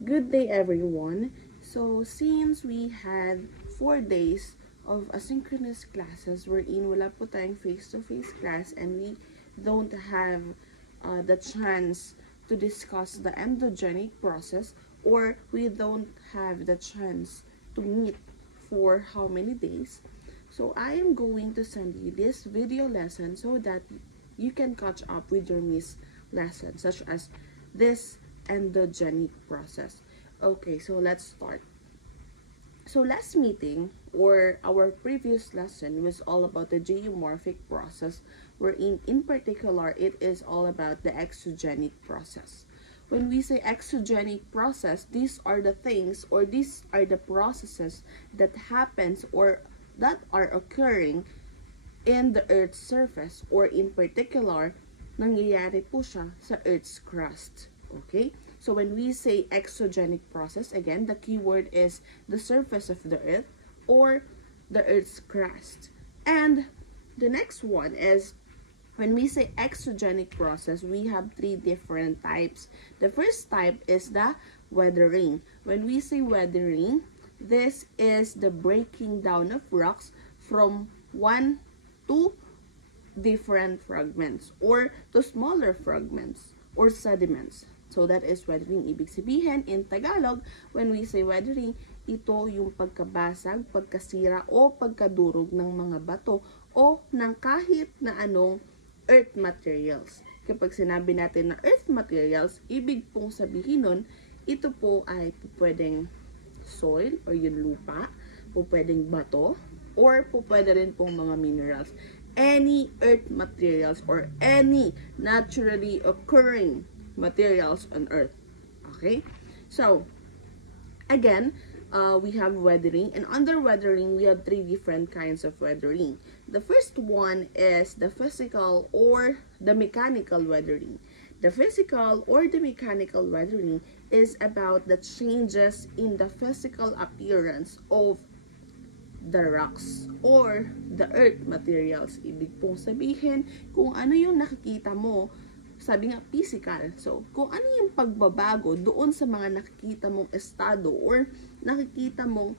Good day, everyone. So, since we had 4 days of asynchronous classes wherein wala po tayong face-to-face class and we don't have the chance to discuss the endogenic process, or we don't have the chance to meet for how many days. So, I am going to send you this video lesson so that you can catch up with your missed lessons, such as this endogenic process. Okay, so let's start. So last meeting, or our previous lesson, was all about the geomorphic process, wherein in particular it is all about the exogenic process. When we say exogenic process, these are the things, or these are the processes that happens or that are occurring in the Earth's surface, or in particular, nangyayari po siya sa Earth's crust. Okay? So when we say exogenic process, again, the keyword is the surface of the Earth or the Earth's crust. And the next one is, when we say exogenic process, we have 3 different types. The first type is the weathering. When we say weathering, this is the breaking down of rocks from one to different fragments or to smaller fragments or sediments. So that is weathering. Ibig sabihin, in Tagalog, when we say weathering, ito yung pagkabasag, pagkasira o pagkadurog ng mga bato o ng kahit na anong earth materials. Kapag sinabi natin na earth materials, ibig pong sabihin nun, ito po ay pwedeng soil or yung lupa, pwedeng bato, or pwede rin pong mga minerals. Any earth materials or any naturally occurring materials on earth. Okay, so again, we have weathering, and under weathering we have 3 different kinds of weathering. The first one is the physical or the mechanical weathering. The physical or the mechanical weathering is about the changes in the physical appearance of the rocks or the earth materials. Ibig pong sabihin, kung ano yung nakikita mo, sabi nga physical. So, kung ano yung pagbabago doon sa mga nakikita mong estado or nakikita mong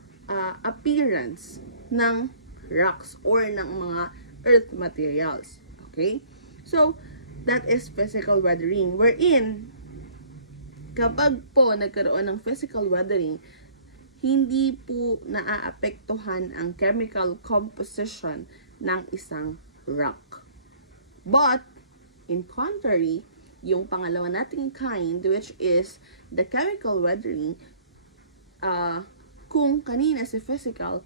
appearance ng rocks or ng mga earth materials. Okay? So, that is physical weathering. Wherein, kapag po nagkaroon ng physical weathering, hindi po naaapektuhan ang chemical composition ng isang rock. But, in contrary, yung pangalawa nating kind, which is the chemical weathering, kung kanina si physical,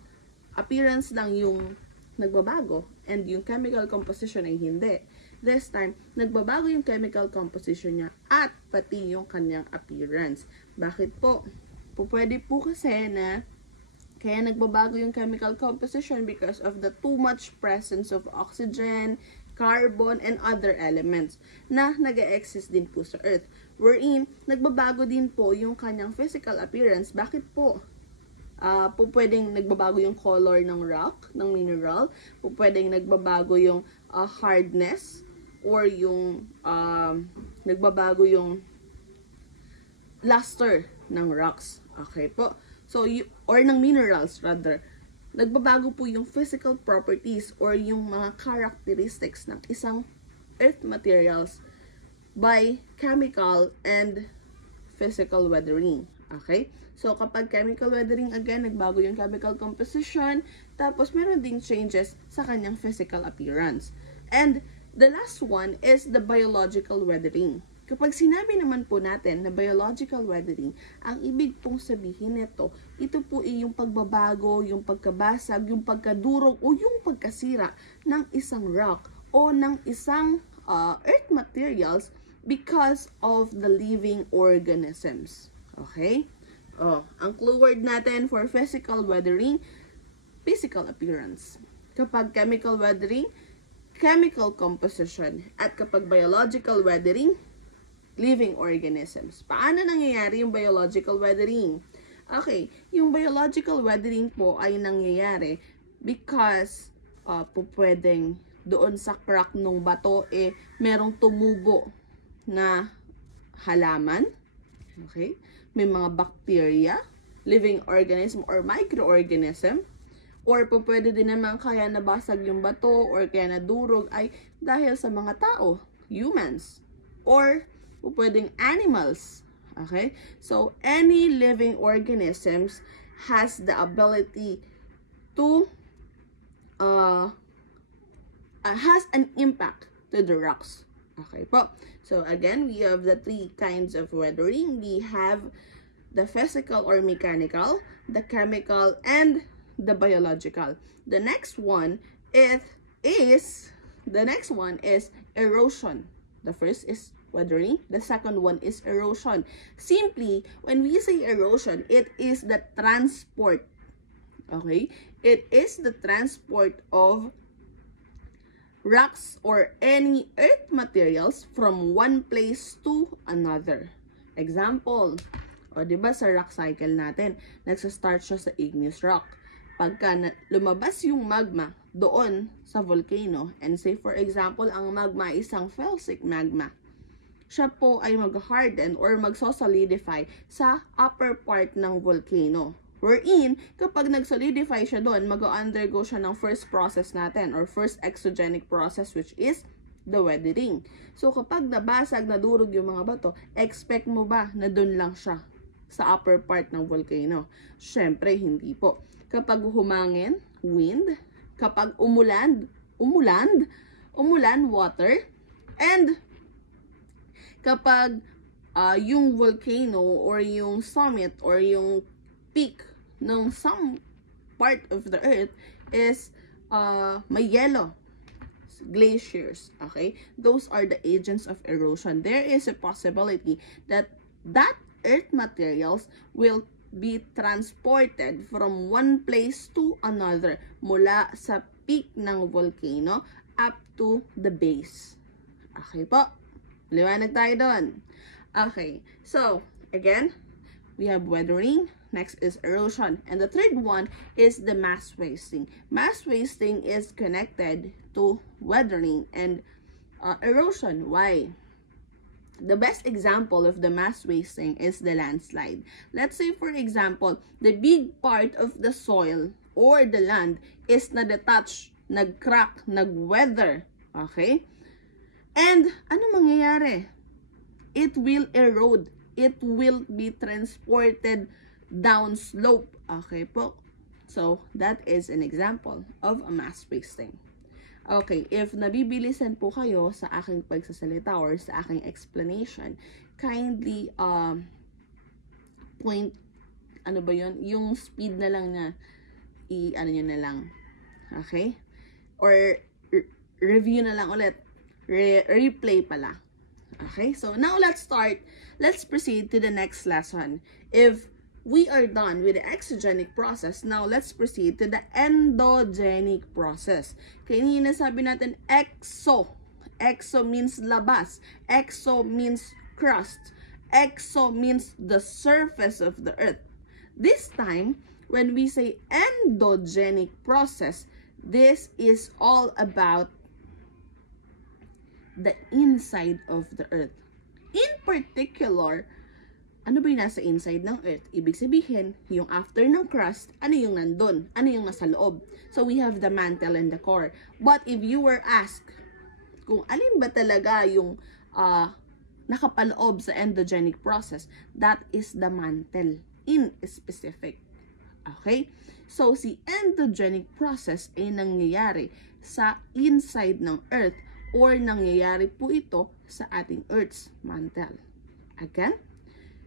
appearance lang yung nagbabago and yung chemical composition ay hindi. This time, nagbabago yung chemical composition niya at pati yung kanyang appearance. Bakit po? Pwede po kasi na kaya nagbabago yung chemical composition because of the too much presence of oxygen, carbon, and other elements na nag-e-exist din po sa Earth. Wherein, nagbabago din po yung kanyang physical appearance. Bakit po? Pwedeng nagbabago yung color ng rock, ng mineral. Pwedeng nagbabago yung hardness or yung nagbabago yung luster ng rocks. Okay po? So, or ng minerals rather. Nagbabago po yung physical properties or yung mga characteristics ng isang earth materials by chemical and physical weathering. Okay? So, kapag chemical weathering, again, nagbago yung chemical composition, tapos meron ding changes sa kanyang physical appearance. And the last one is the biological weathering. Kapag sinabi naman po natin na biological weathering, ang ibig pong sabihin nito, ito po ay yung pagbabago, yung pagkabasag, yung pagkadurog o yung pagkasira ng isang rock o ng isang earth materials because of the living organisms. Okay? Ang clue word natin for physical weathering, physical appearance. Kapag chemical weathering, chemical composition. At kapag biological weathering, living organisms. Paano nangyayari yung biological weathering? Okay, yung biological weathering po ay nangyayari because pwedeng doon sa crack ng bato merong tumubo na halaman Okay? May mga bacteria, living organism or microorganism, or po pwede din naman kaya nabasag yung bato or kaya nadurog ay dahil sa mga tao, humans, or po pwedeng animals. Okay? So, any living organisms has the ability to has an impact to the rocks. Okay po. So again, we have the three kinds of weathering. We have the physical or mechanical, the chemical, and the biological. The next one is erosion. The first is weathering. The second one is erosion. Simply, when we say erosion, it is the transport. Okay? It is the transport of rocks or any earth materials from one place to another. Example, o diba sa rock cycle natin, nagsa-start siya sa igneous rock. Pagka lumabas yung magma doon sa volcano, and say for example, ang magma ay isang felsic magma, siya po ay mag-harden or magso-solidify sa upper part ng volcano. Wherein, kapag nag-solidify siya doon, mag-undergo siya ng first process natin or first exogenic process, which is the weathering. So, kapag nabasag, nadurog yung mga bato, expect mo ba na doon lang siya sa upper part ng volcano? Syempre, hindi po. Kapag humangin, wind. Kapag umulan, water. And kapag yung volcano or yung summit or yung peak ng some part of the earth is may yellow, glaciers, okay? Those are the agents of erosion. There is a possibility that earth materials will be transported from one place to another, mula sa peak ng volcano up to the base. Okay po? Liwanag tayo doon. Okay, so again, we have weathering. Next is erosion. And the third one is the mass wasting. Mass wasting is connected to weathering and erosion. Why? The best example of the mass wasting is the landslide. Let's say, for example, the big part of the soil or the land is na-detach, nag-crack, nag-weather. Okay? And ano mangyayari? It will erode. It will be transported down slope. Okay po? So, that is an example of a mass wasting. Okay, if nabibilisan po kayo sa aking pagsasalita or sa aking explanation, kindly point, ano ba yun? Yung speed na lang na, ano nyo na lang. Okay? Or review na lang ulit. Replay pala. Okay, so now let's proceed to the next lesson. If we are done with the exogenic process, now let's proceed to the endogenic process. Kanina sabi natin exo. Exo means labas. Exo means crust. Exo means the surface of the earth. This time, when we say endogenic process, this is all about the inside of the earth. In particular, ano ba yung nasa inside ng earth? Ibig sabihin, yung after ng crust, ano yung nandun? Ano yung nasa loob? So, we have the mantle and the core. But if you were asked, kung alin ba talaga yung nakapaloob sa endogenic process, that is the mantle in specific. Okay? So, si endogenic process ay nangyayari sa inside ng earth or nangyayari po ito sa ating earth's mantle. Again,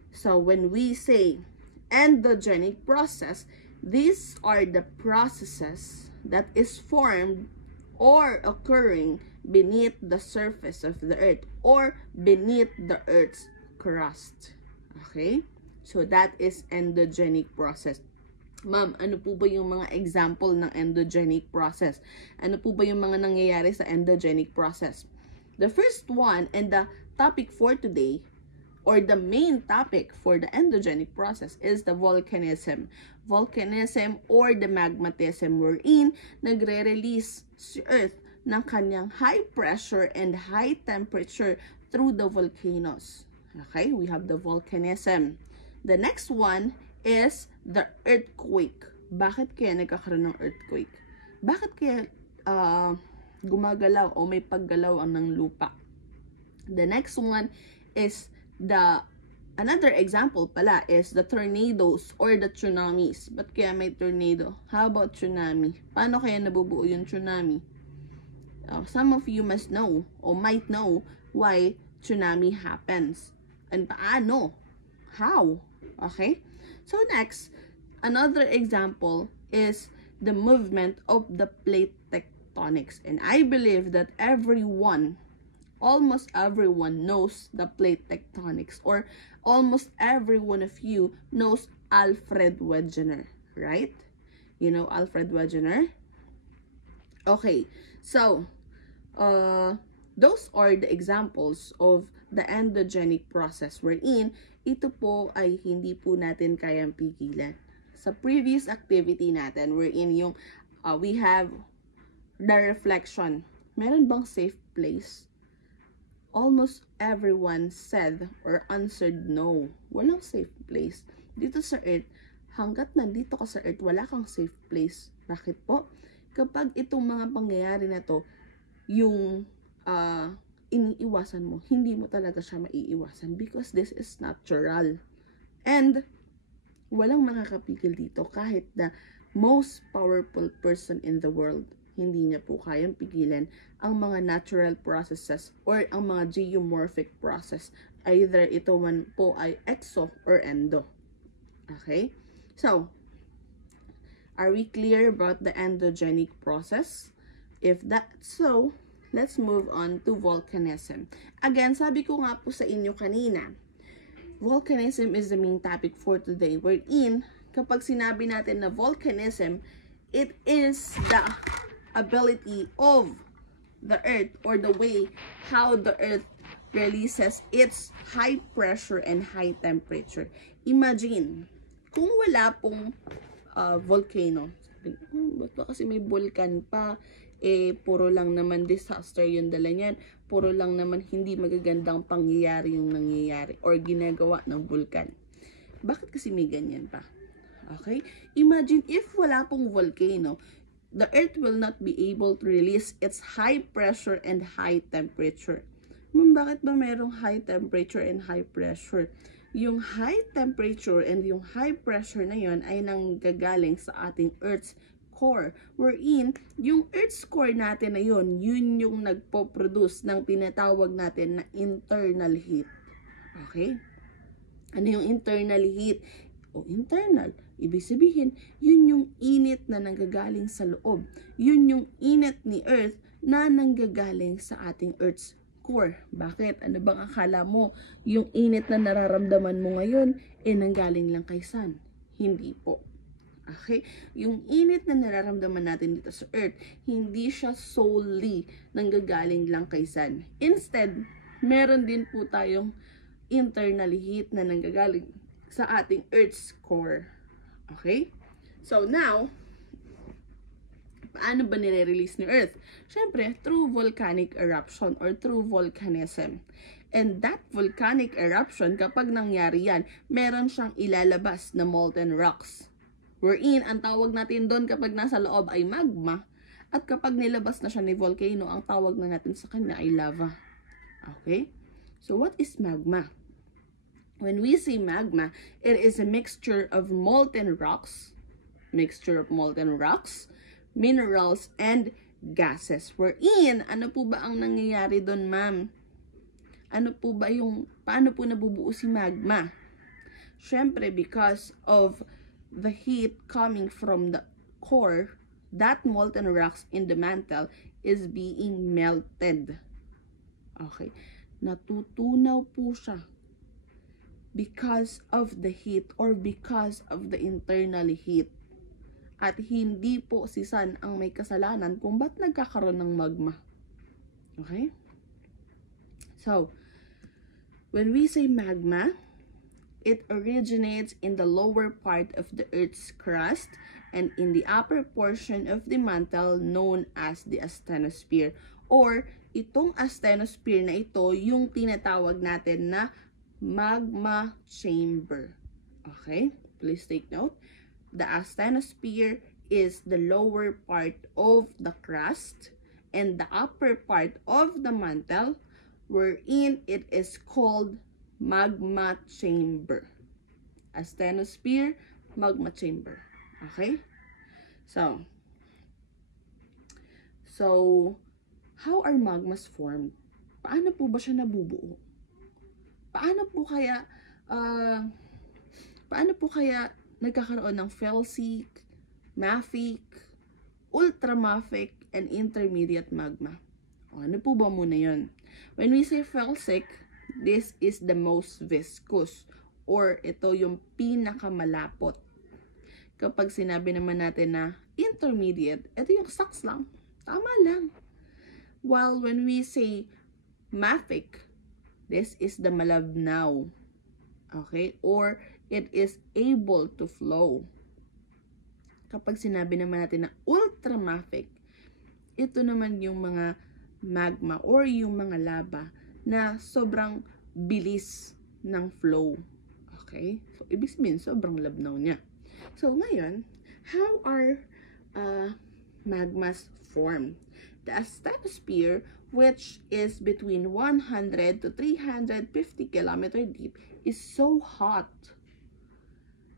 so when we say endogenic process, these are the processes that is formed or occurring beneath the surface of the earth or beneath the earth's crust. Okay? So that is endogenic process. Ma'am, ano po ba yung mga example ng endogenic process? Ano po ba yung mga nangyayari sa endogenic process? The first one and the topic for today, or the main topic for the endogenic process, is the volcanism. Volcanism or the magmatism, wherein nagre-release si Earth ng kanyang high pressure and high temperature through the volcanoes. Okay, we have the volcanism. The next one is the earthquake. Bakit kaya nagkakaroon ng earthquake? Bakit kaya gumagalaw o may paggalaw ang ng lupa? The next one is another example pala is the tornadoes or the tsunamis. Ba't kaya may tornado? How about tsunami? Paano kaya nabubuo yung tsunami? Some of you must know or might know why tsunami happens. And paano? How? Okay? So next, another example is the movement of the plate tectonics. And I believe that almost everyone knows the plate tectonics, or almost every one of you knows Alfred Wegener, right? You know Alfred Wegener? Okay, so those are the examples of the endogenic process wherein ito po ay hindi po natin kayang pigilan. Sa previous activity natin wherein yung we have the reflection. Meron bang safe place? Almost everyone said or answered no. Walang safe place. Dito sa Earth, hanggat nandito ka sa Earth, wala kang safe place. Bakit po? Kapag itong mga pangyayari na to, yung iniiwasan mo, hindi mo talaga siya maiiwasan because this is natural. And walang makakapigil dito kahit the most powerful person in the world. Hindi niya po kayang pigilan ang mga natural processes or ang mga geomorphic process. Either ito man po ay exo or endo. Okay? So, are we clear about the endogenic process? If that's so, let's move on to volcanism. Again, sabi ko nga po sa inyo kanina, volcanism is the main topic for today. Wherein, kapag sinabi natin na volcanism, it is the ability of the Earth or the way how the Earth releases its high pressure and high temperature. Imagine, kung wala pong volcano, ba't ba kasi may vulkan pa? Puro lang naman disaster yung dala niyan. Puro lang naman hindi magagandang pangyayari yung nangyayari or ginagawa ng vulkan. Bakit kasi may ganyan pa? Okay? Imagine if wala pong volcano, the Earth will not be able to release its high pressure and high temperature. Bakit ba merong high temperature and high pressure? Yung high temperature and yung high pressure na yon ay nanggagaling sa ating Earth's core, wherein yung Earth's core natin na yun yung nagpo-produce ng tinatawag natin na internal heat. Okay? Ano yung internal heat? O internal, ibig sabihin, yun yung init na nanggagaling sa loob. Yun yung init ni Earth na nanggagaling sa ating Earth's core. Bakit? Ano bang akala mo? Yung init na nararamdaman mo ngayon, nanggaling lang kay Sun. Hindi po. Okay? Yung init na nararamdaman natin dito sa Earth, hindi siya solely nanggagaling lang kay Sun. Instead, meron din po tayong internal heat na nanggagaling sa ating Earth's core. Okay? So now, paano ba nire-release ni Earth? Siyempre, through volcanic eruption or through volcanism. And that volcanic eruption, kapag nangyari yan, meron siyang ilalabas na molten rocks. Wherein, ang tawag natin doon kapag nasa loob ay magma. At kapag nilabas na siya ni volcano, ang tawag na natin sa kanya ay lava. Okay? So, what is magma? When we say magma, it is a mixture of molten rocks, minerals, and gases. Wherein, ano po ba ang nangyayari doon, ma'am? Paano po nabubuo si magma? Siyempre, because of the heat coming from the core, that molten rocks in the mantle is being melted. Okay. Natutunaw po siya because of the heat or because of the internal heat. At hindi po si Sun ang may kasalanan kung ba't nagkakaroon ng magma. Okay? So, when we say magma, it originates in the lower part of the Earth's crust and in the upper portion of the mantle known as the asthenosphere. Or, itong asthenosphere na ito, yung tinatawag natin na magma chamber. Okay, please take note. The asthenosphere is the lower part of the crust and the upper part of the mantle, wherein it is called magma chamber. Asthenosphere, magma chamber. Okay? So how are magmas formed? Paano po ba siya nabubuo? Paano po kaya nagkakaroon ng felsic, mafic, ultramafic, and intermediate magma? O, ano po ba muna yun? When we say felsic, this is the most viscous, or ito yung pinakamalapot. Kapag sinabi naman natin na intermediate, ito yung saks lang. Tama lang. While when we say mafic, this is the malabnaw. Okay? Or it is able to flow. Kapag sinabi naman natin na ultramafic, ito naman yung mga magma or yung mga lava na sobrang bilis ng flow. Okay? So, ibig sabihin, sobrang labnaw niya. So, ngayon, how are magmas formed? The asthenosphere, which is between 100 to 350 kilometer deep, is so hot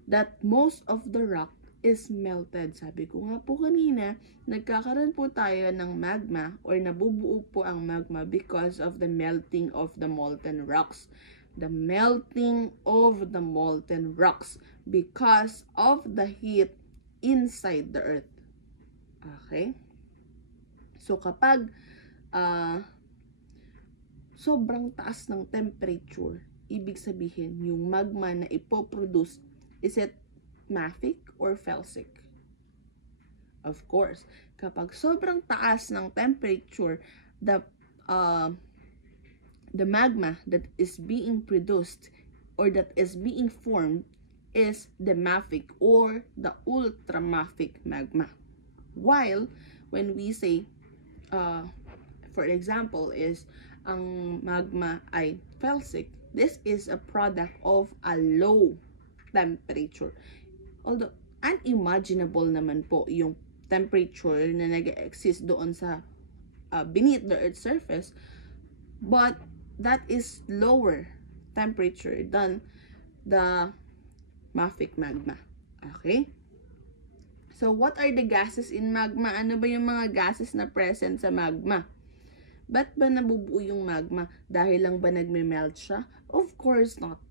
that most of the rock is melted. Sabi ko nga po kanina, nagkakaroon po tayo ng magma or nabubuo po ang magma because of the melting of the molten rocks. The melting of the molten rocks because of the heat inside the earth. Okay? So, kapag sobrang taas ng temperature, ibig sabihin, yung magma na ipoproduce, is it mafic or felsic? Of course, kapag sobrang taas ng temperature, the magma that is being produced or that is being formed is the mafic or the ultramafic magma. While when we say, for example, is ang magma ay felsic, this is a product of a low temperature. Although unimaginable naman po yung temperature na nag-exist doon sa beneath the earth's surface, but that is lower temperature than the mafic magma. Okay? So, what are the gases in magma? Ano ba yung mga gases na present sa magma? Ba't ba nabubuo yung magma? Dahil lang ba nagme-melt siya? Of course not.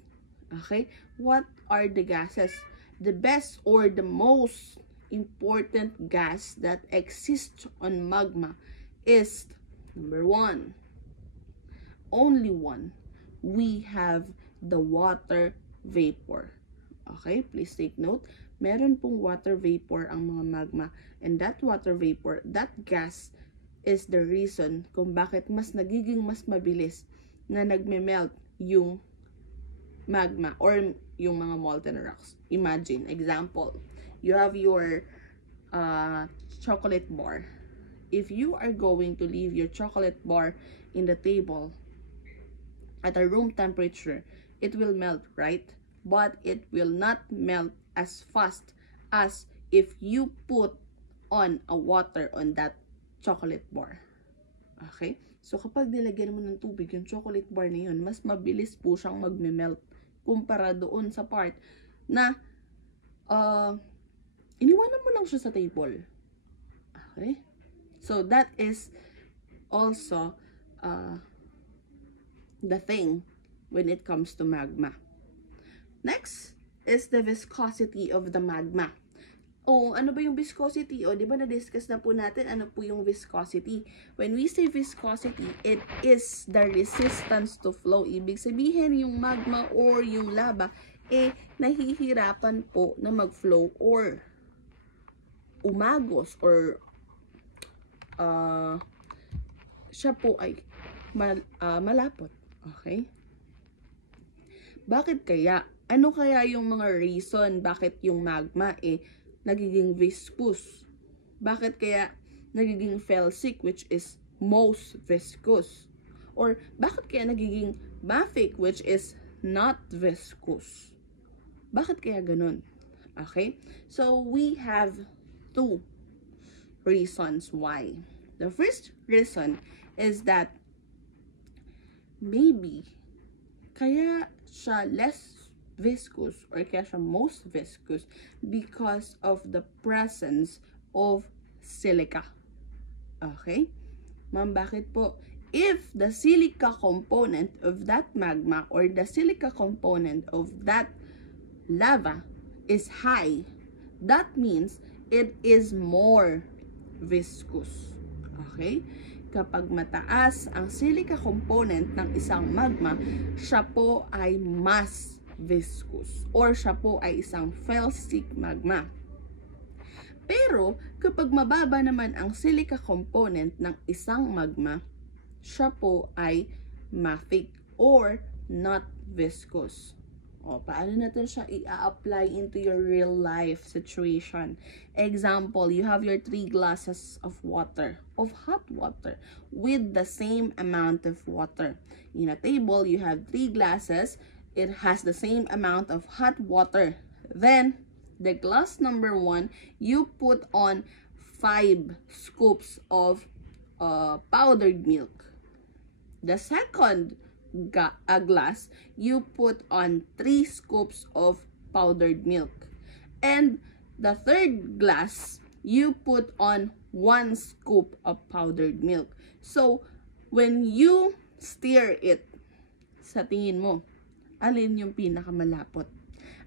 Okay? What are the gases? The best or the most important gas that exists on magma is, number one, only one, we have the water vapor. Okay, please take note. Meron pong water vapor ang mga magma, and that water vapor, that gas, is the reason kung bakit nagiging mas mabilis na nagme-melt yung magma or yung mga molten rocks. Imagine, example, you have your chocolate bar. If you are going to leave your chocolate bar in the table at a room temperature, it will melt, right? But it will not melt as fast as if you put on a water on that chocolate bar. Okay? So, kapag nilagyan mo ng tubig yung chocolate bar na yun, mas mabilis po siyang magme-melt kumpara doon sa part na iniwanan mo lang siya sa table. Okay? So, that is also the thing when it comes to magma. Next is the viscosity of the magma. O, ano ba yung viscosity? O, di ba na-discuss na po natin ano po yung viscosity? When we say viscosity, it is the resistance to flow. Ibig sabihin, yung magma or yung lava, nahihirapan po na mag-flow or umagos or siya po ay malapot. Okay? Bakit kaya? Ano kaya yung mga reason bakit yung magma nagiging viscous? Bakit kaya nagiging felsic, which is most viscous? Or bakit kaya nagiging mafic, which is not viscous. Bakit kaya ganun? Okay? So, we have two reasons why. The first reason is that maybe kaya siya less viscous or kaya siya most viscous because of the presence of silica. Okay? Ma'am, bakit po? If the silica component of that magma or the silica component of that lava is high, that means it is more viscous. Okay? Kapag mataas ang silica component ng isang magma, siya po ay mas viscous or siya po ay isang felsic magma. Pero kapag mababa naman ang silica component ng isang magma, siya po ay mafic or not viscous. O, paano natin siya i-apply into your real life situation? Example, you have your 3 glasses of water, of hot water, with the same amount of water. In a table, you have 3 glasses. It has the same amount of hot water. Then, the glass number 1, you put on 5 scoops of powdered milk. The second glass, you put on 3 scoops of powdered milk. And the third glass, you put on 1 scoop of powdered milk. So, when you stir it, sa tingin mo, alin yung pinakamalapot?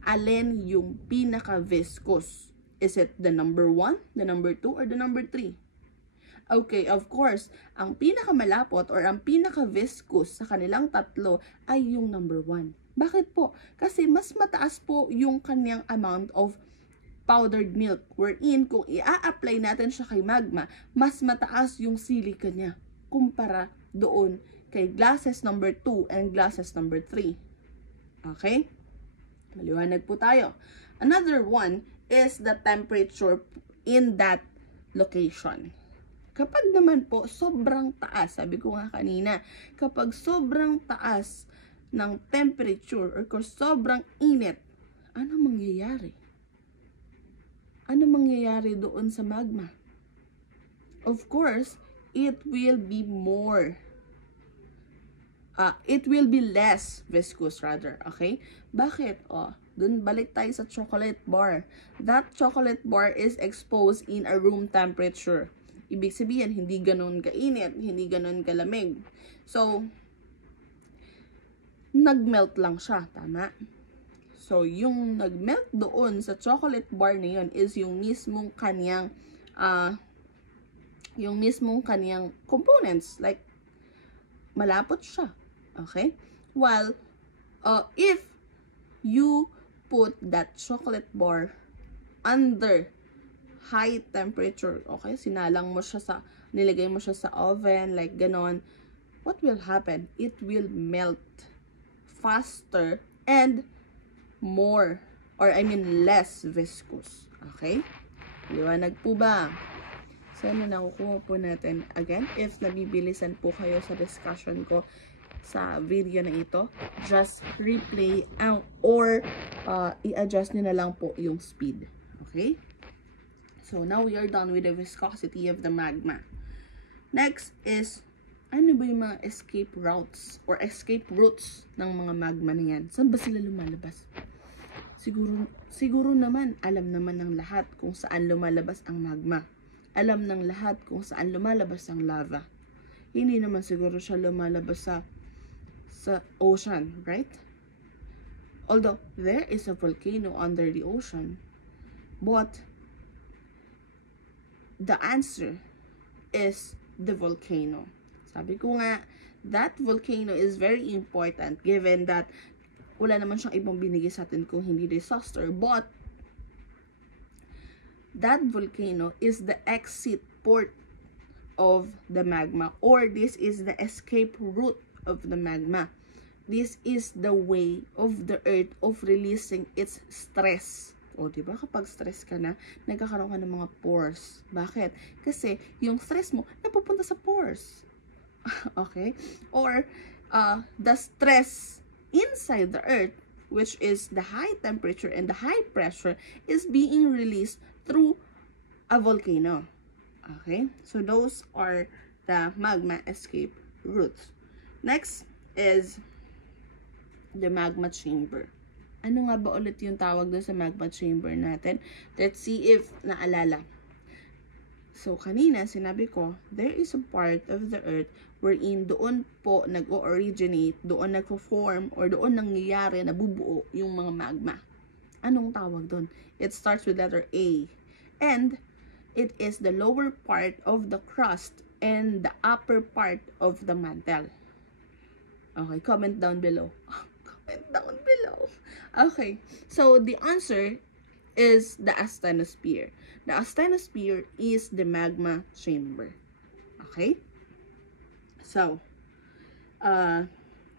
Alin yung pinaka-viscous? Is it the number 1, the number 2, or the number 3? Okay, of course, ang pinakamalapot or ang pinaka-viscous sa kanilang tatlo ay yung number 1. Bakit po? Kasi mas mataas po yung kanyang amount of powdered milk, wherein kung i-apply natin siya kay magma, mas mataas yung silica niya kumpara doon kay glasses number 2 and glasses number 3. Okay? Maliwanag po tayo. Another one is the temperature in that location. Kapag naman po sobrang taas, sabi ko nga kanina, kapag sobrang taas ng temperature or kung sobrang init, ano mangyayari? Ano mangyayari doon sa magma? Of course, it will be less viscous rather, okay? Bakit? Dun balik tayo sa chocolate bar. That chocolate bar is exposed in a room temperature. Ibig sabihin, hindi ganun kainit, hindi ganun kalamig. So, nagmelt lang siya, tama? So, yung nagmelt doon sa chocolate bar na yun is yung mismong kaniyang components. Like, malapot siya. Okay? While, if you put that chocolate bar under high temperature, okay, nilagay mo siya sa oven, like ganon, what will happen? It will melt faster and more, or less viscous. Okay? Liwanag po ba? Sana nakukuha po natin. Again, if nabibilisan po kayo sa discussion ko sa video na ito, just replay or i-adjust nyo na lang po yung speed. Okay? So, now we are done with the viscosity of the magma. Next is, ano ba yung mga escape routes or escape routes ng mga magma na yan? Saan ba sila lumalabas? Siguro naman, alam naman ng lahat kung saan lumalabas ang magma. Alam ng lahat kung saan lumalabas ang lava. Hindi naman siguro siya lumalabas sa ocean, right? Although, there is a volcano under the ocean, but the answer is the volcano. Sabi ko nga, that volcano is very important given that wala naman siyang ibang binigay sa atin kung hindi disaster. But, that volcano is the exit port of the magma, or this is the escape route of the magma. This is the way of the earth of releasing its stress. O, diba? Kapag stress ka na, nagkakaroon ka ng mga pores. Bakit? Kasi, yung stress mo, napupunta sa pores. Okay? Or, the stress inside the earth, which is the high temperature and the high pressure, is being released through a volcano. Okay, so those are the magma escape routes. Next is the magma chamber. Ano nga ba ulit yung tawag doon sa magma chamber natin? Let's see if naalala. So, kanina, sinabi ko, there is a part of the earth wherein doon po nag-originate, doon nagpo-form, or doon nangyayari, nabubuo yung mga magma. Anong tawag doon? It starts with letter A. And it is the lower part of the crust and the upper part of the mantle. Okay, comment down below. Comment down below. Okay, so the answer is the asthenosphere. The asthenosphere is the magma chamber. Okay? So,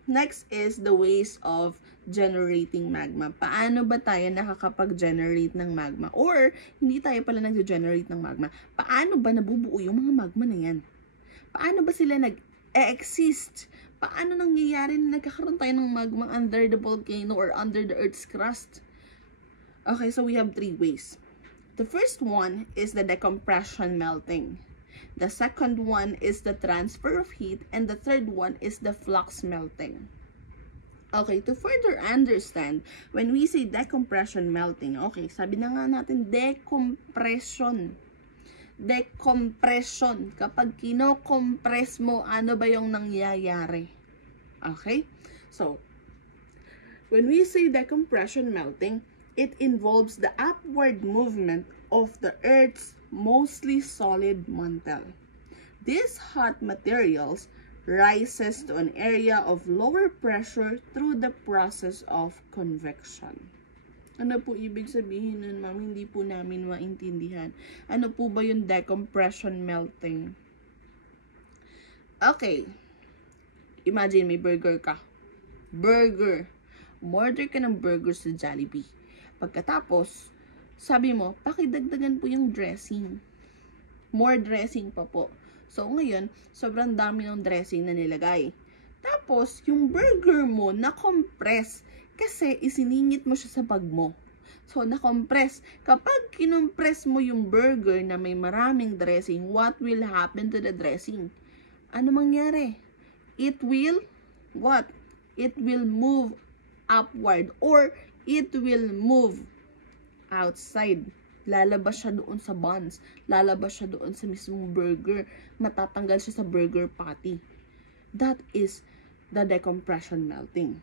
next is the ways of generating magma. Paano ba tayo nakakapag-generate ng magma? Or, hindi tayo pala nag-generate ng magma. Paano ba nabubuo yung mga magma na yan? Paano ba sila nag-exist? Paano nangyayari na nagkakaroon tayo ng magma under the volcano or under the earth's crust? Okay, so we have 3 ways. The first one is the decompression melting. The second one is the transfer of heat. And the third one is the flux melting. Okay, to further understand, when we say decompression melting, okay, sabi na nga natin decompression. Decompression. Kapag kino-compress mo, ano ba yung nangyayari? Okay? So, when we say decompression melting, it involves the upward movement of the Earth's mostly solid mantle. These hot materials rises to an area of lower pressure through the process of convection. Ano po ibig sabihin nun, ma'am? Hindi po namin maintindihan. Ano po ba yung decompression melting? Okay. Imagine may burger ka. Burger. Order ka ng burger sa Jollibee. Pagkatapos, sabi mo, pakidagdagan po yung dressing. More dressing pa po. So, ngayon, sobrang dami ng dressing na nilagay. Tapos, yung burger mo, na-compress. Kasi, isiningit mo siya sa bag mo. So, na-compress. Kapag kinompress mo yung burger na may maraming dressing, what will happen to the dressing? Ano mangyari? It will, what? It will move upward or it will move outside. Lalabas siya doon sa buns. Lalabas siya doon sa mismong burger. Matatanggal siya sa burger patty. That is the decompression melting.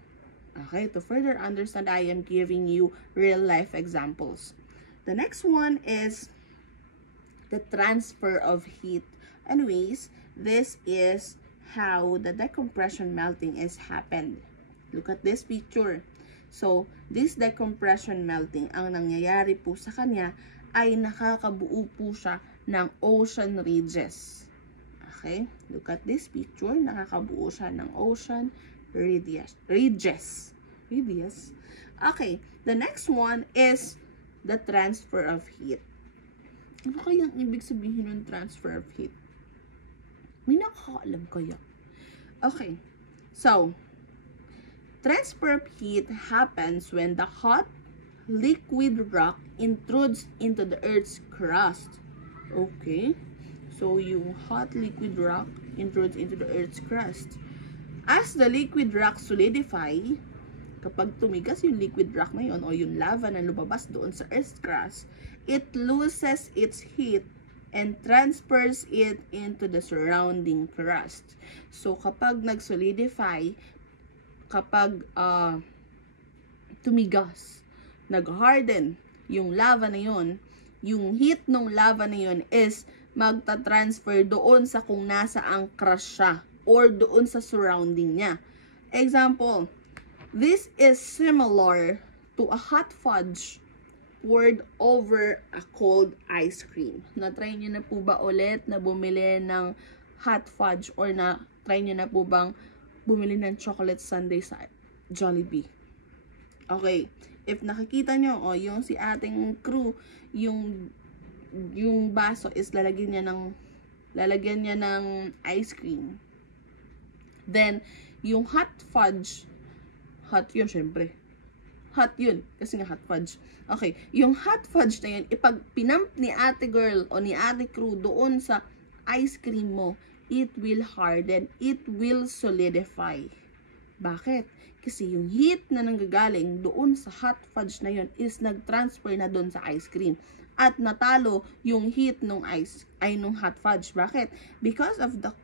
Okay, to further understand, I am giving you real life examples. The next one is the transfer of heat. Anyways, this is how the decompression melting is happened. Look at this picture. So, this decompression melting, ang nangyayari po sa kanya ay nakakabuo po siya ng ocean ridges. Okay? Look at this picture. Nakakabuo siya ng ocean ridges. Okay. The next one is the transfer of heat. Ano kayang ibig sabihin ng transfer of heat? May nakakaalam kaya? Okay. So, transfer of heat happens when the hot liquid rock intrudes into the Earth's crust. Okay. So, yung hot liquid rock intrudes into the Earth's crust. As the liquid rock solidify, kapag tumigas yung liquid rock na yun o yung lava na lumabas doon sa Earth's crust, it loses its heat and transfers it into the surrounding crust. So, kapag nag-solidify, kapag tumigas, nag-harden yung lava na yun, yung heat ng lava na yun is magta-transfer doon sa kung nasa ang crust siya or doon sa surrounding niya. Example, this is similar to a hot fudge poured over a cold ice cream. Na-try nyo na po ba ulit na bumili ng hot fudge or na-try nyo na po bang bumili ng chocolate sundae sa Jollibee? Okay. If nakikita nyo, yung si ating crew, yung baso is lalagyan niya ng ice cream. Then, yung hot Hot yun, syempre. Hot yun. Kasi nga hot fudge. Okay. Yung hot fudge na yun, ipag pinamp ni ate girl o ni ate crew doon sa ice cream mo, it will harden. It will solidify. Bakit? Kasi yung heat na nanggagaling doon sa hot fudge na yun is nag-transfer na doon sa ice cream. At natalo yung heat nung nung hot fudge. Bakit? Because of the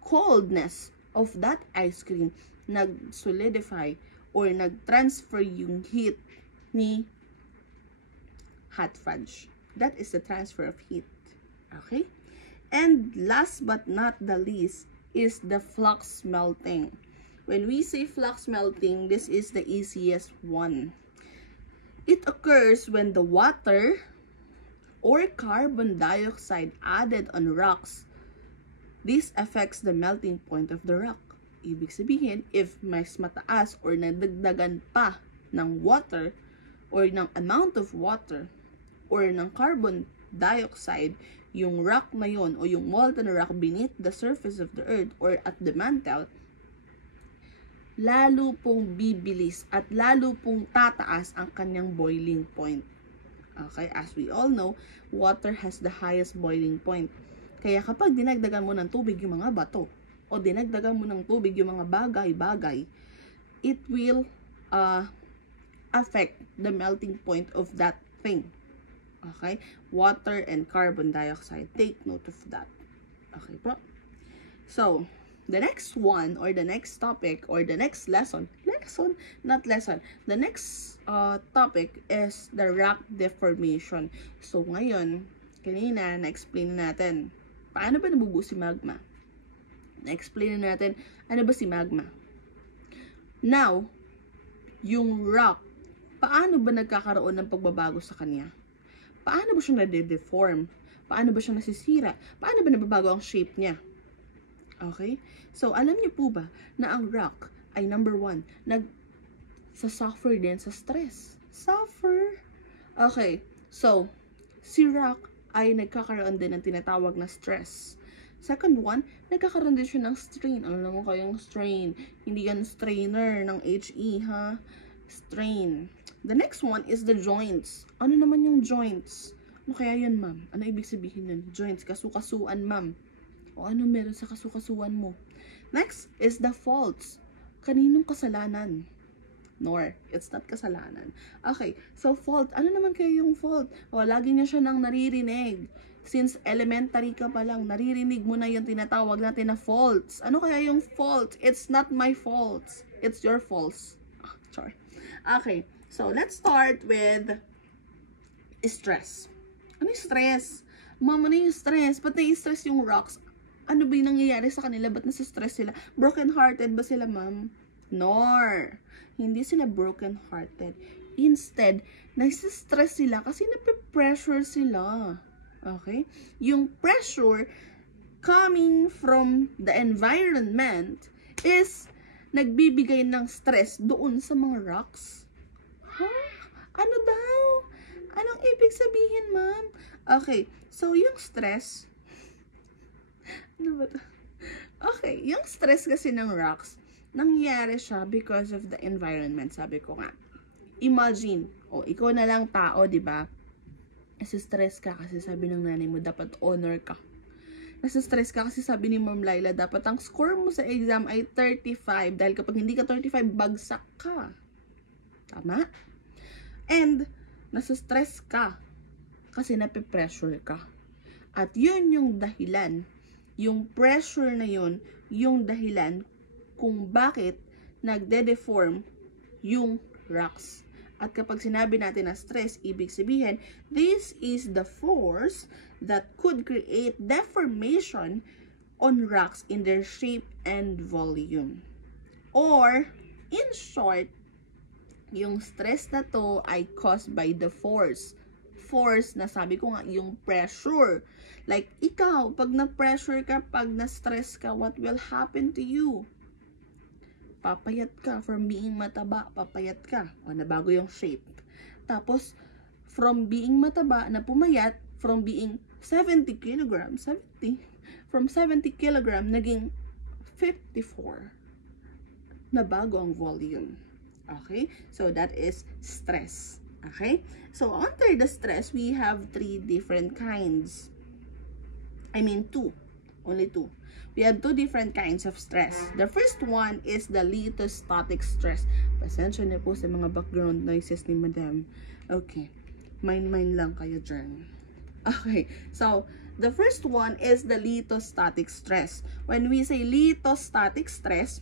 coldness of that ice cream, nag-solidify or nag-transfer yung heat ni hot fudge. That is the transfer of heat. Okay? And last but not the least is the flux melting. When we say flux melting, this is the easiest one. It occurs when the water or carbon dioxide added on rocks. This affects the melting point of the rock. Ibig sabihin, if mas mataas or nadagdagan pa ng water or ng amount of water or ng carbon dioxide, yung rock na yon o yung molten rock beneath the surface of the earth or at the mantle, lalo pong bibilis at lalo pong tataas ang kanyang boiling point. Okay, as we all know, water has the highest boiling point. Kaya kapag dinagdagan mo ng tubig yung mga bato, o dinagdagan mo ng tubig yung mga bagay-bagay, it will affect the melting point of that thing. Okay? Water and carbon dioxide. Take note of that. Okay po? So, the next one, or the next topic, or the next lesson, the next topic is the rock deformation. So, ngayon, kanina, na-explain natin, paano ba nabubuo si magma? Na-explain natin, ano ba si magma? Now, yung rock, paano ba nagkakaroon ng pagbabago sa kanya? Paano ba siya nade-deform? Paano ba siya nasisira? Paano ba nababago ang shape niya? Okay? So, alam niyo po ba na ang rock ay number 1, suffer din sa stress. Suffer. Okay. So, si rock ay nagkakaroon din ng tinatawag na stress. Second one, nagkakaroon din siya ng strain. Ano naman kayong strain? Hindi yan strainer ng HE, ha? Strain. The next one is the joints. Ano naman yung joints? Ano kaya yun, ma'am? Ano ibig sabihin nun? Joints, kasukasuan, ma'am. O ano meron sa kasukasuan mo? Next is the faults. Kaninong kasalanan? Nor, it's not kasalanan. Okay, so fault. Ano naman kaya yung fault? O, lagi niya siya nang naririnig. Since elementary ka pa lang, naririnig mo na yung tinatawag natin na faults. Ano kaya yung fault? It's not my fault. It's your faults. Sorry. Okay, so let's start with stress. Ano yung stress? Mama, ano yung stress? Pati stress yung rocks. Ano ba yung nangyayari sa kanila? Ba't nasa-stress sila? Broken-hearted ba sila, ma'am? Nor. Hindi sila broken-hearted. Instead, nasa-stress sila kasi nape-pressure sila. Okay? Yung pressure coming from the environment is nagbibigay ng stress doon sa mga rocks. Huh? Ano daw? Anong ibig sabihin, ma'am? Okay, so yung stress, ano ba ito? Okay, yung stress kasi ng rocks, nangyayari siya because of the environment. Sabi ko nga, imagine, ikaw na lang tao, di ba? Nasa-stress ka kasi sabi ng nanay mo, dapat honor ka. Nasa-stress ka kasi sabi ni Ma'am Laila, dapat ang score mo sa exam ay 35. Dahil kapag hindi ka 35, bagsak ka. Tama? And, nasa-stress ka kasi nape-pressure ka. At yun yung dahilan. Yung pressure na yun, yung dahilan kung bakit nagde-deform yung rocks. At kapag sinabi natin na stress, ibig sabihin, this is the force that could create deformation on rocks in their shape and volume. Or, in short, yung stress na to ay caused by the force. Force na sabi ko nga, yung pressure. Like, ikaw, pag na-pressure ka, pag na-stress ka, what will happen to you? Papayat ka. From being mataba, papayat ka. O, nabago yung shape. Tapos, from being mataba na pumayat, from being 70 kilograms, from 70 kilogram, naging 54. nabago ang volume. Okay? So, that is stress. Okay? So, under the stress, we have 3 different kinds. I mean, 2. Only 2. We have 2 different kinds of stress. The first one is the lithostatic stress. Pasensya na po sa mga background noises ni Madam. Okay. Mind lang kayo dyan. Okay. So, the first one is the lithostatic stress. When we say lithostatic stress,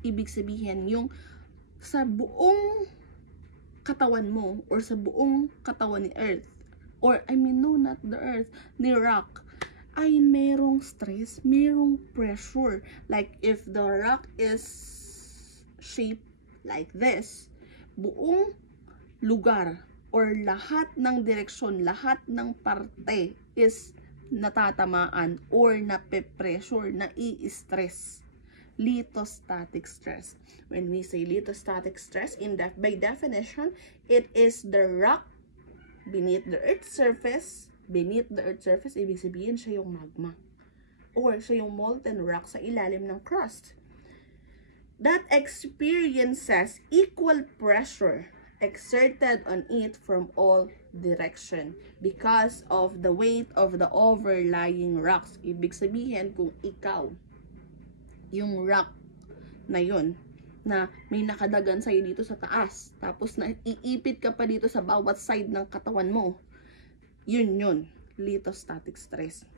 ibig sabihin yung sa buong katawan mo or sa buong katawan ni Earth, or I mean no, not the Earth, ni rock, ay merong stress, merong pressure. Like if the rock is shaped like this, buong lugar or lahat ng direksyon, lahat ng parte is natatamaan or nape-pressure, nai-stress. Lithostatic stress. When we say lithostatic stress, by definition, it is the rock beneath the Earth's surface. Beneath the Earth's surface, ibig sabihin siya yung magma. Or siya yung molten rock sa ilalim ng crust. That experiences equal pressure exerted on it from all direction because of the weight of the overlying rocks. Ibig sabihin, kung ikaw, yung rock na yun, na may nakadagan sa'yo dito sa taas, tapos na iipit ka pa dito sa bawat side ng katawan mo, yun, lithostatic stress.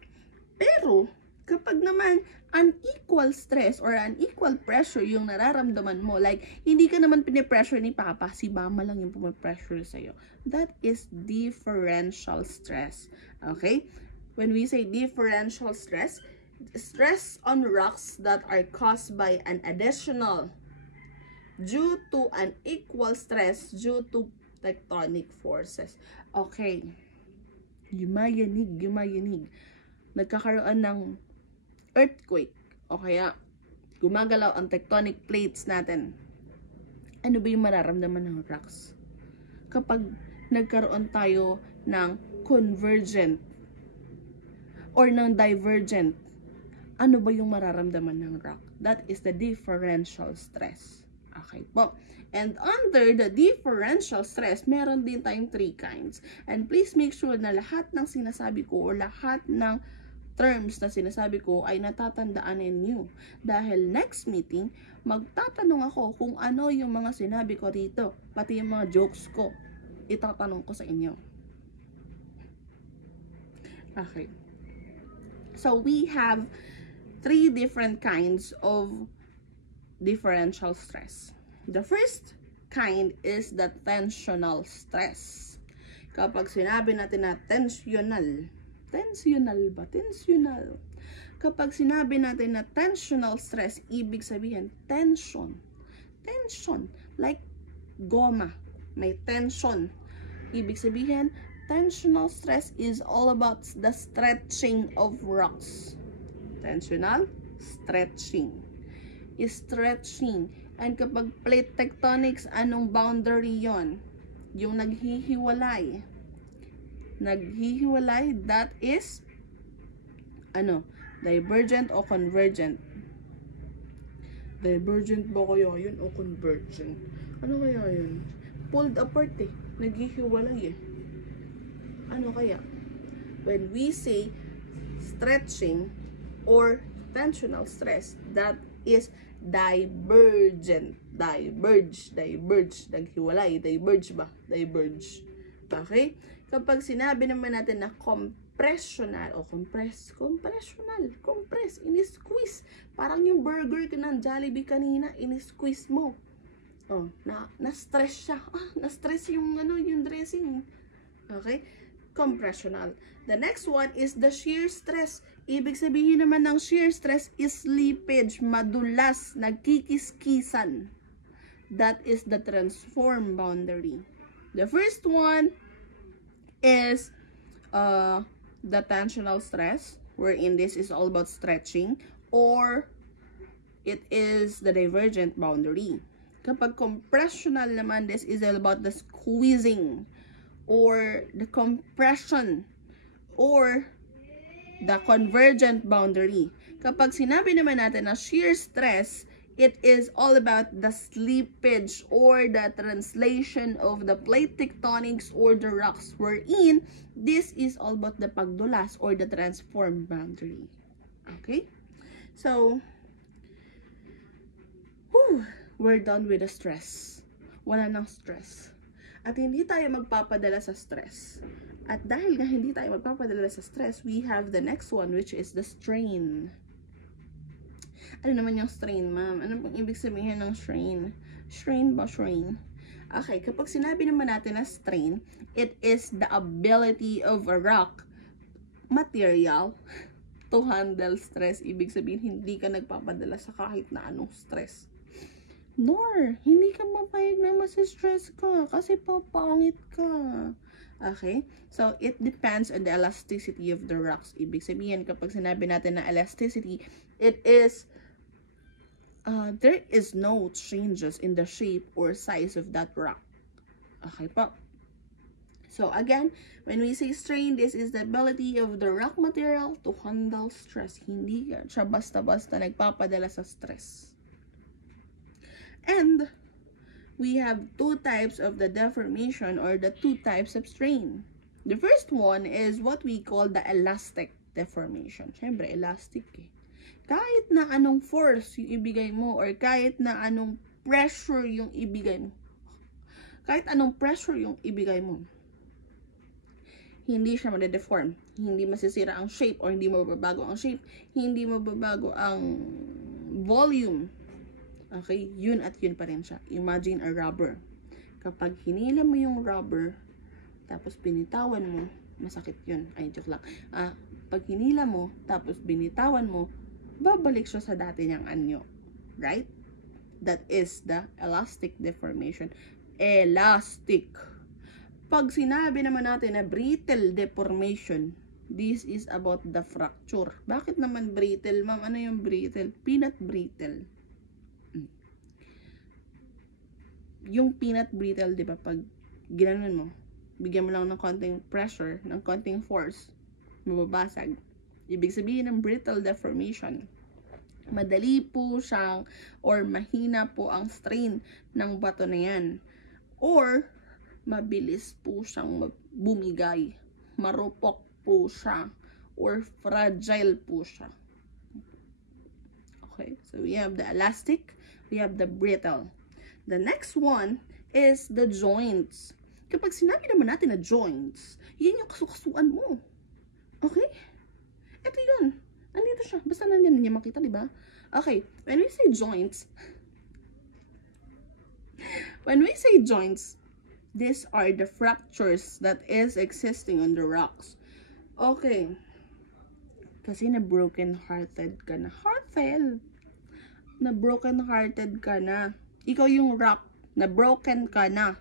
Pero, kapag naman unequal stress or unequal pressure yung nararamdaman mo, like, hindi ka naman pinipressure ni Papa, si Mama lang yung pumipressure sa'yo, that is differential stress. Okay? When we say differential stress, stress on rocks that are caused by an additional due to an equal stress due to tectonic forces. Okay. Yumayanig. Nagkakaroon ng earthquake o kaya gumagalaw ang tectonic plates natin. Ano ba yung mararamdaman ng rocks? Kapag nagkaroon tayo ng convergent or ng divergent, ano ba yung mararamdaman ng rock? That is the differential stress. Okay po. And under the differential stress, meron din tayong 3 kinds. And please make sure na lahat ng sinasabi ko or lahat ng terms na sinasabi ko ay natatandaan ninyo. Dahil next meeting, magtatanong ako kung ano yung mga sinabi ko dito. Pati yung mga jokes ko. Itatanong ko sa inyo. Okay. So we have 3 different kinds of differential stress. The first kind is the tensional stress. Kapag sinabi natin na tensional. Kapag sinabi natin na tensional stress, ibig sabihin tension. Like goma, may tension. Ibig sabihin, tensional stress is all about the stretching of rocks. Tensional, stretching. And kapag plate tectonics, anong boundary yon? Yung naghihiwalay. That is divergent o convergent. Divergent ba kaya yun o convergent? Ano kaya yun? Pulled apart eh. Naghihiwalay eh. Ano kaya? When we say stretching or tensional stress, that is divergent. Naghiwalay. Diverge. Okay? Kapag sinabi naman natin na compressional o compress, in-squeeze. Parang yung burger ka ng Jollibee kanina, in-squeeze mo. Oh, na-stress siya. Na-stress yung dressing. Okay? Compressional. The next one is the shear stress. Ibig sabihin naman ng shear stress is slippage, madulas, nagkikiskisan. That is the transform boundary. The first one is the tensional stress, wherein this is all about stretching, or it is the divergent boundary. Kapag compressional naman, this is all about the squeezing, or the compression, or the convergent boundary. Kapag sinabi naman natin na shear stress, it is all about the slippage or the translation of the plate tectonics or the rocks wherein this is all about the pagdulas or the transform boundary. Okay? So, we're done with the stress. Wala nang stress. At hindi tayo magpapadala sa stress. At dahil nga hindi tayo magpapadala sa stress, we have the next one, which is the strain. Ano naman yung strain, ma'am? Ano pong ibig sabihin ng strain? Strain ba? Strain? Okay, kapag sinabi naman natin na strain, it is the ability of a rock material to handle stress. Ibig sabihin, hindi ka nagpapadala sa kahit na anong stress. Nor, hindi ka mapayag na masistress ka kasi papangit ka. Okay? So, it depends on the elasticity of the rocks. Ibig sabihin, kapag sinabi natin na elasticity, it is, there is no changes in the shape or size of that rock. Okay po? So, again, when we say strain, this is the ability of the rock material to handle stress. Hindi siya basta-basta nagpapadala sa stress. And we have two types of the deformation or the two types of strain. The first one is what we call the elastic deformation. Siyempre, elastic eh. Kahit na anong force yung ibigay mo or kahit na anong pressure yung ibigay mo. Kahit anong pressure yung ibigay mo. Hindi siya made-deform. Hindi masisira ang shape or hindi mababago ang shape. Hindi mababago ang volume. Okay, yun at yun pa rin siya. Imagine a rubber. Kapag hinila mo yung rubber, tapos binitawan mo, masakit yun. Ay, joke lang. Pag hinila mo, tapos binitawan mo, babalik siya sa dati niyang anyo. Right? That is the elastic deformation. Elastic. Pag sinabi naman natin na brittle deformation, this is about the fracture. Bakit naman brittle, ma'am? Ano yung brittle? Peanut brittle. Yung peanut brittle, di ba, pag ginanon mo, bigyan mo lang ng konting pressure, ng konting force, mababasag. Ibig sabihin ng brittle deformation, madali po siyang, or mahina po ang strain ng bato na yan. Or, mabilis po siyang bumigay. Marupok po siya. Or, fragile po siya. Okay, so we have the elastic, we have the brittle. The next one is the joints. Kapag sinabi naman natin na joints, yun yung kasukasuan mo. Okay? Ito yun. Nandito siya. Basta nandiyan niya makita, diba? Okay. When we say joints, these are the fractures that is existing on the rocks. Okay. Kasi na-broken-hearted ka na. Heartfelt. Na-broken-hearted ka na. Ikaw yung rock, na broken ka na,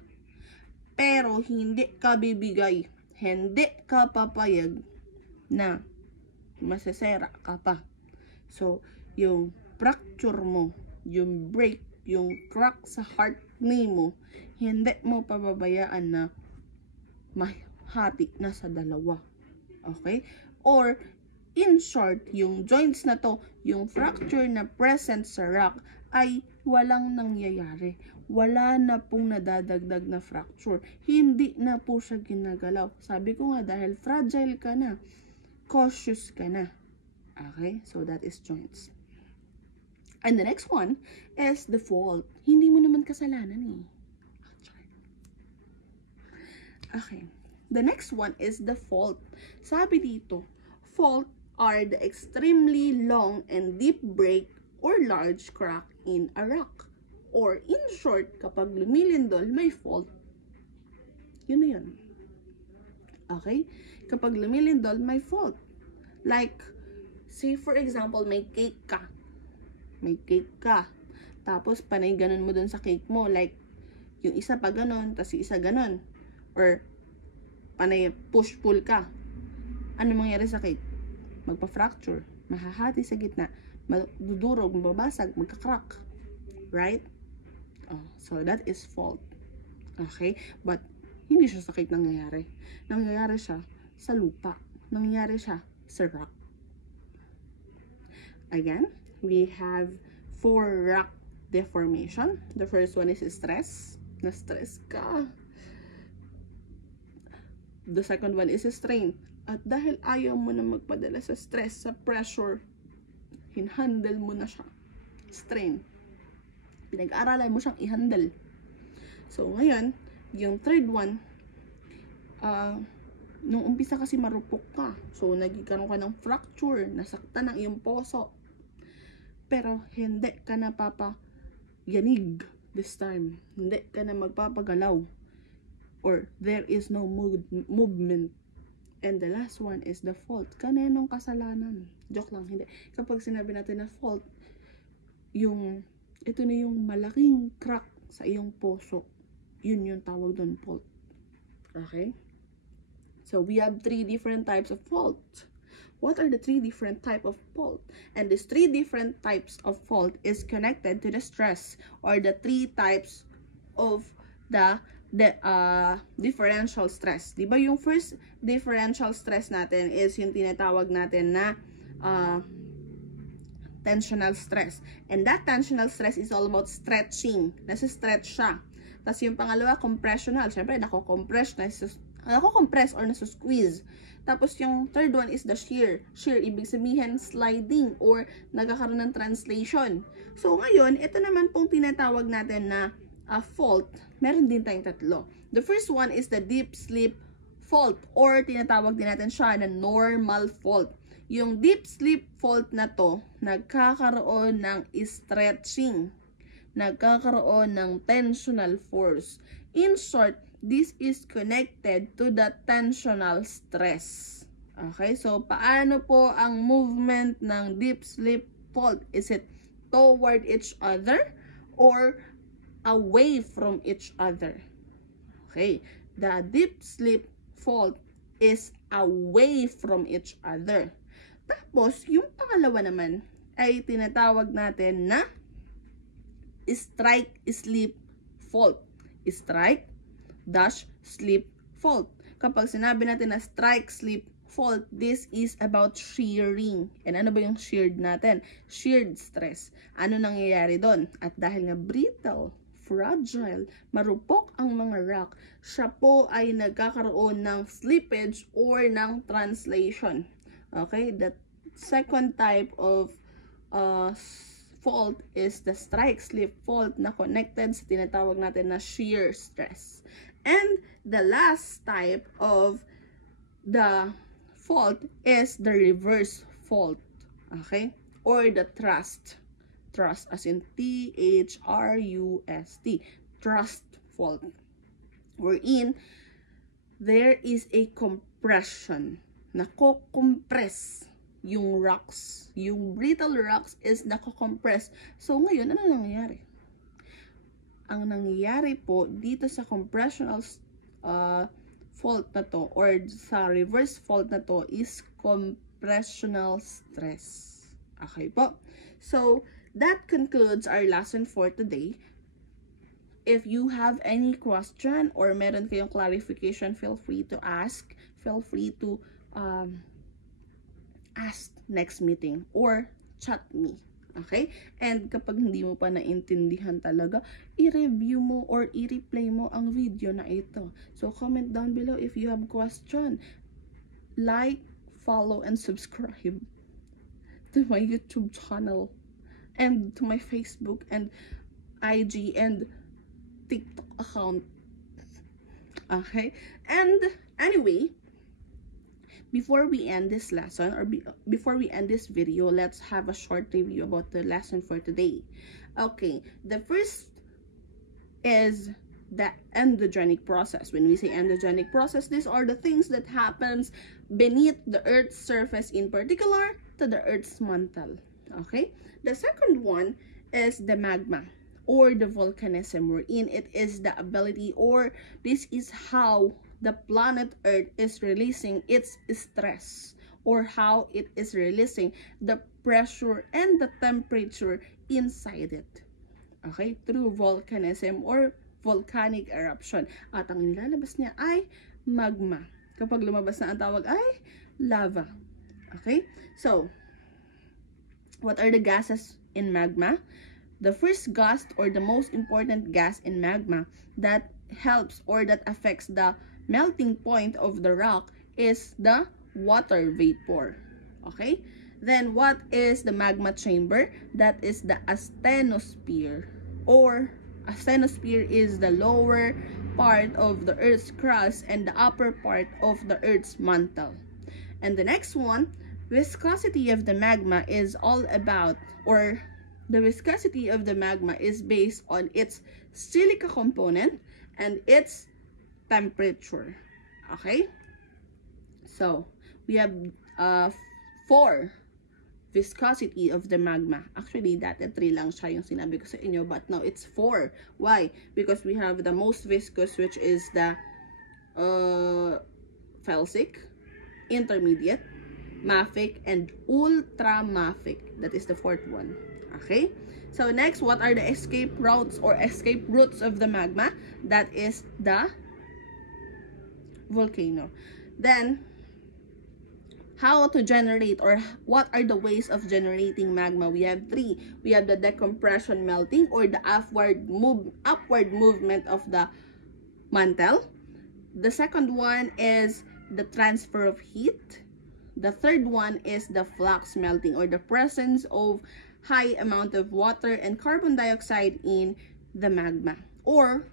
pero hindi ka bibigay, hindi ka papayag na masasera ka pa. So, yung fracture mo, yung break, yung crack sa heart mo, hindi mo pababayaan na mahati na sa dalawa. Okay? Or, in short, yung joints na to, yung fracture na present sa rock, ay walang nangyayari. Wala na pong nadadagdag na fracture. Hindi na po siya ginagalaw. Sabi ko nga, dahil fragile ka na, cautious ka na. Okay? So, that is joints. And the next one is the fault. Hindi mo naman kasalanan eh. Okay. The next one is the fault. Sabi dito, fault are the extremely long and deep break or large crack in a rock. Or in short, kapag lumilindol, may fault. Yun na yun. Okay? Kapag lumilindol, may fault. Like, say for example, may cake ka. May cake ka. Tapos, panay ganun mo dun sa cake mo. Like, yung isa pa ganun, tas yung isa ganun. Or, panay push-pull ka. Ano mangyari sa cake? Magpa-fracture. Mahahati sa gitna. Madudurog, mababasag, magka-crack. Right? So, that is fault. Okay? But, hindi siya sa cake nangyayari. Nangyayari siya sa lupa. Nangyayari siya sa rock. Again, we have 4 rock deformation. The first one is stress. Na-stress ka. The second one is strain. At dahil ayaw mo na magpadala sa stress, sa pressure, hinhandle mo na siya. Strain. Pinag-aralan mo siyang i-handle. So, ngayon, yung third one, nung umpisa kasi marupok ka. So, nagkaroon ka ng fracture, nasaktan ang iyong puso. Pero, hindi ka na papayanig this time. Hindi ka na magpapagalaw. Or, there is no movement. And the last one is the fault. Kaninong kasalanan? Joke lang, hindi. Kapag sinabi natin na fault, ito na yung malaking crack sa iyong puso. Yun yung tawag doon, fault. Okay? So, we have 3 different types of fault. What are the 3 different types of fault? And these 3 different types of fault is connected to the stress or the 3 types of the differential stress. Diba yung first differential stress natin is yung tinatawag natin na tensional stress. And that tensional stress is all about stretching. Nasa-stretch siya. Tapos yung pangalawa, compressional. Siyempre, nako-compress or nasa-squeeze. Tapos yung third one is the shear. Shear, ibig sabihin, sliding or nagkakaroon ng translation. So, ngayon, ito naman pong tinatawag natin na fault, meron din tayong tatlo. The first one is the deep sleep fault or tinatawag din natin siya na normal fault. Yung deep sleep fault na to, nagkakaroon ng stretching, nagkakaroon ng tensional force. In short, this is connected to the tensional stress. Okay, so paano po ang movement ng deep sleep fault? Is it toward each other or away from each other? Okay, the deep sleep fault is away from each other. Tapos, yung pangalawa naman ay tinatawag natin na strike sleep fault. Strike dash sleep fault. Kapag sinabi natin na strike sleep fault, this is about shearing. And ano ba yung sheared natin? Sheared stress. Ano nangyayari doon? At dahil nga brittle, fragile, marupok ang mga rock, siya po ay nagkakaroon ng slippage or ng translation. Okay? The second type of fault is the strike slip fault na connected sa tinatawag natin na shear stress. And the last type of the fault is the reverse fault. Okay? Or the thrust. Thrust as in T-H-R-U-S-T. Thrust fault. Wherein there is a compression. Nako-compress yung rocks. Yung brittle rocks is nako-compress. So ngayon, ano nangyayari? Ang nangyayari po dito sa compressional fault na to or sa reverse fault na to is compressional stress. Okay po? So, that concludes our lesson for today. If you have any question or meron kayong clarification, feel free to ask. Feel free to ask next meeting or chat me. Okay? And kapag hindi mo pa naintindihan talaga, i-review mo or i-replay mo ang video na ito. So, comment down below if you have question. Like, follow, and subscribe to my YouTube channel and to my Facebook and IG and TikTok account. Okay? And anyway, before we end this lesson or before we end this video, let's have a short review about the lesson for today. Okay, the first is the endogenic process. When we say endogenic process, these are the things that happens beneath the Earth's surface, in particular to the Earth's mantle. Okay, the second one is the magma or the volcanism, wherein it is the ability or this is how the planet Earth is releasing its stress or how it is releasing the pressure and the temperature inside it. Okay, through volcanism or volcanic eruption. At ang nilalabas niya ay magma. Kapag lumabas na ang tawag ay lava. Okay, so what are the gases in magma? the first gas or the most important gas in magma that helps or that affects the melting point of the rock is the water vapor. Okay? Then what is the magma chamber? That is the asthenosphere, or asthenosphere is the lower part of the Earth's crust and the upper part of the Earth's mantle. And the next one, viscosity of the magma is all about, or the viscosity of the magma is based on its silica component and its temperature. Okay? So, we have 4 viscosity of the magma. Actually, dati 3 lang siya yung sinabi ko sa inyo, but now it's 4. Why? Because we have the most viscous, which is the felsic, intermediate, mafic, and ultramafic. That is the 4th one. Okay? So next, what are the escape routes or escape routes of the magma? That is the volcano. Then, how to generate, or what are the ways of generating magma? We have 3. We have the decompression melting, or the upward movement of the mantle. The second one is the transfer of heat. The third one is the flux melting, or the presence of high amount of water and carbon dioxide in the magma or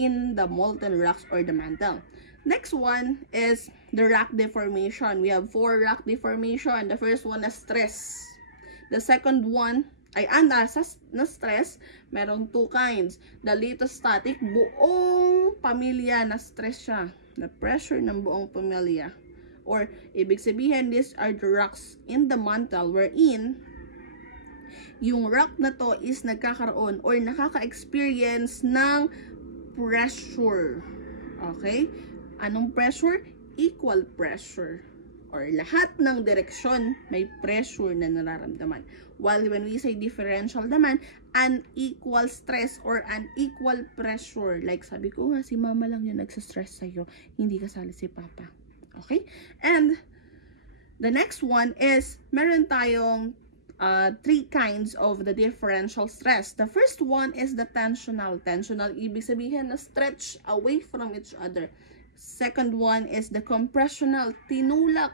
in the molten rocks or the mantle. Next one is the rock deformation. We have 4 rock deformation. The first one is stress. The second one ay na stress, merong 2 kinds. The lithostatic, buong pamilya na stress siya. The pressure ng buong pamilya. Or, ibig sabihin, these are the rocks in the mantle wherein yung rock na to is nagkakaroon or nakaka-experience ng pressure. Okay? Anong pressure? Equal pressure. Or lahat ng direksyon may pressure na nararamdaman. While when we say differential naman, unequal stress or unequal pressure. Like sabi ko nga, si mama lang yung nagsastress sa'yo, hindi kasali si papa. Okay? And the next one is, meron tayong 3 kinds of the differential stress. The first one is the tensional. Tensional, ibig sabihin na stretch away from each other. Second one is the compressional. Tinulak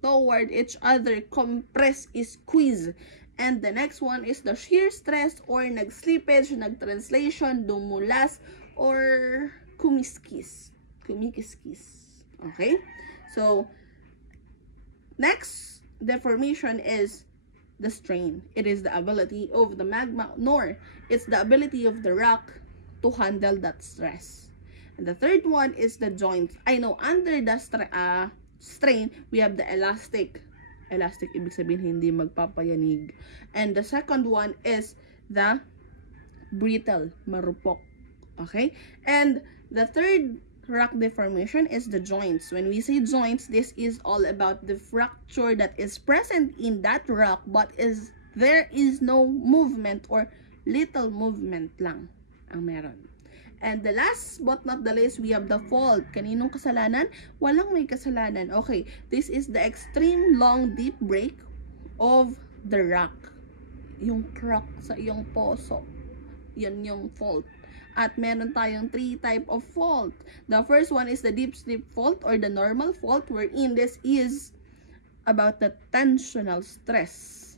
toward each other. Compress, squeeze. And the next one is the shear stress or nag-slippage, nag-translation, dumulas, or kumiskis. Kumikiskis. Okay? So, next deformation is the strain. It is the ability of the magma, nor it's the ability of the rock to handle that stress. And the third one is the joints. I know, under the strain, we have the elastic. Elastic, ibig sabihin, hindi magpapayanig. And the second one is the brittle, marupok. Okay? And the third rock deformation is the joints. When we say joints, this is all about the fracture that is present in that rock, but there is no movement or little movement lang ang meron. And the last but not the least, we have the fault. Kaninong kasalanan? Walang may kasalanan. Okay, this is the extreme long deep break of the rock. Yung crack sa iyong poso. Yan yung fault. At meron tayong 3 type of fault. The first one is the deep slip fault or the normal fault, wherein this is about the tensional stress.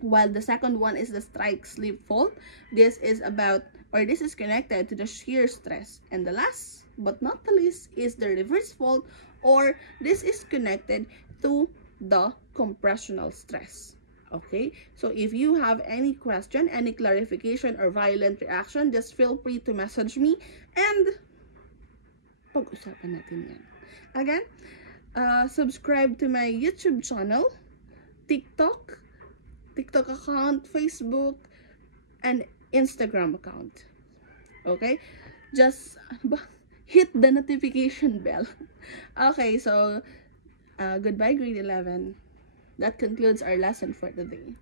While the second one is the strike slip fault. This is about, or this is connected to the shear stress. And the last but not the least is the reverse fault, or this is connected to the compressional stress. Okay, so if you have any question, any clarification, or violent reaction, just feel free to message me and pag-usapan natin yan. Again, subscribe to my YouTube channel, TikTok account, Facebook, and Instagram account. Okay, just hit the notification bell. Okay, so goodbye grade 11. That concludes our lesson for today.